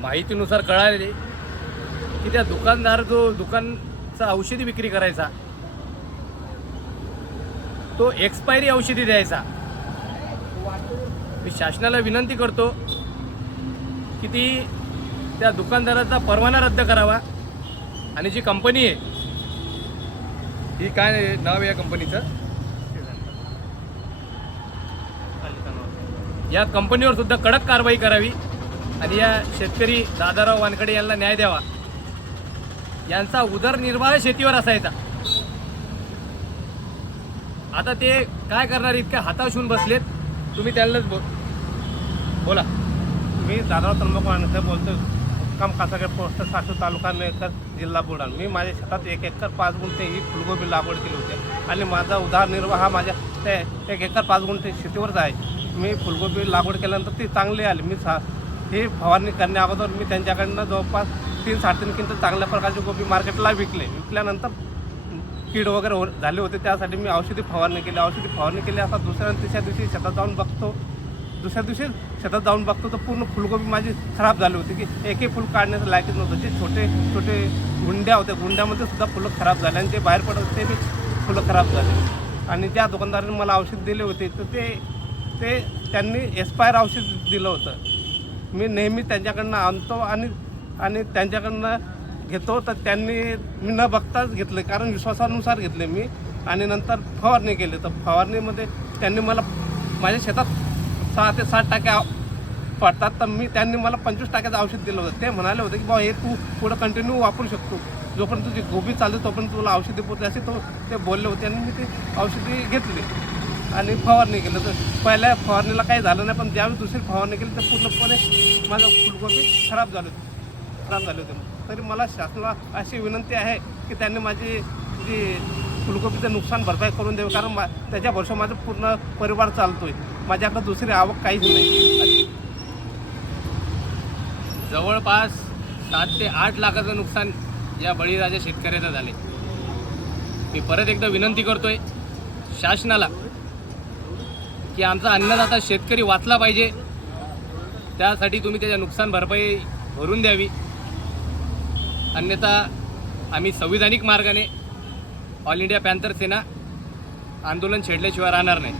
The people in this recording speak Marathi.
माहितीनुसार कळाले की त्या दुकानदार जो दुकानचा औषधी विक्री करायचा तो एक्सपायरी औषधी द्यायचा. मी शासनाला विनंती करतो की ती त्या दुकानदाराचा परवाना रद्द करावा. आणि जी कंपनी आहे ही काय नाव या कंपनीचं या कंपनीवर सुद्धा कडक कारवाई करावी. आणि या शेतकरी दादाराव वानकडे यांना न्याय द्यावा. यांचा उदरनिर्वाह शेतीवर असायचा. आता ते काय करणार इतक्या हाताश होऊन बसलेत? तुम्ही त्यांनाच बो बोला. मी दादाराव त्र्यंबक वानकर बोलतो काम कासागड पोस्ट सासू तालुका मेकर जिल्हा बुलढाणा. मी माझ्या शेतात एक एकर पाच गुंठे ही फुलगोबी लागवड केली होती. आणि माझा उदरनिर्वाह हा माझ्या ते एक एकर पाच गुंठे शेतीवरच आहे. मी फुलगोबी लागवड केल्यानंतर ती चांगली आली. मी सा ही फवारणी करण्या अगोदर मी त्यांच्याकडनं जवळपास तीन साडेतीन क्विंटल चांगल्या प्रकारची गोबी मार्केटला विकले. विकल्यानंतर कीड वगैरे हो झाले होते त्यासाठी मी औषधी फवारणी केली. औषधी फवारणी केली असा दुसऱ्या तिसऱ्या दिवशी शेतात जाऊन बघतो. दुसऱ्या दिवशी शेतात जाऊन बघतो तर पूर्ण फुलगोबी माझी खराब झाली होती की एकही फुल काढण्याचं लायकीच नव्हतं. जे छोटे छोटे गुंड्या होत्या गुंड्यामध्ये सुद्धा फुलं खराब झाले आणि जे बाहेर पडत होते ते बी फुलं खराब झाले. आणि ज्या दुकानदाराने मला औषध दिले होते तर ते ते त्यांनी एक्सपायर औषध दिलं होतं. मी नेहमी त्यांच्याकडनं आणतो आणि आणि त्यांच्याकडनं घेतो तर त्यांनी मी न बघताच घेतले कारण विश्वासानुसार घेतले मी. आणि नंतर फवारणी केली तर फवारणीमध्ये त्यांनी मला माझ्या शेतात सहा ते सात टाके पडतात तर मी त्यांनी मला पंचवीस टाक्याचं औषध दिलं होतं. ते म्हणाले होते की बाबा हे तू पुढं कंटिन्यू वापरू शकतो. जोपर्यंत तुझी गोबी चालते तोपर्यंत तुला औषधी पोचली असे तो ते बोलले होते आणि मी ते औषधी घेतली. आणि फवारणी केलं तर पहिल्या फवारणीला काही झालं नाही पण ज्यावेळी दुसरी फवारणी केली तर पूर्णपणे माझं फुलकोबी खराब झालं होते. खराब झाले होते. तरी मला शासनाला अशी विनंती आहे की त्यांनी माझी जी फुलकोबीचं नुकसान भरपाई करून द्यावी कारण मा त्याच्या वर्ष माझं पूर्ण परिवार चालतो आहे माझ्याकडं दुसरी आवक काहीच नाही. जवळपास सात ते आठ लाखाचं नुकसान या बळीराजा शेतकऱ्याचं झाले मी परत एकदा विनंती करतोय शासनाला की आमचा अन्नदाता शेतकरी वाचला पाहिजे. त्यासाठी तुम्ही त्याच्या नुकसान भरपाई भरून द्यावी. अन्यथा आम्ही संविधानिक मार्गाने ऑल इंडिया पॅन्थर सेना आंदोलन छेडल्याशिवाय राहणार नाही.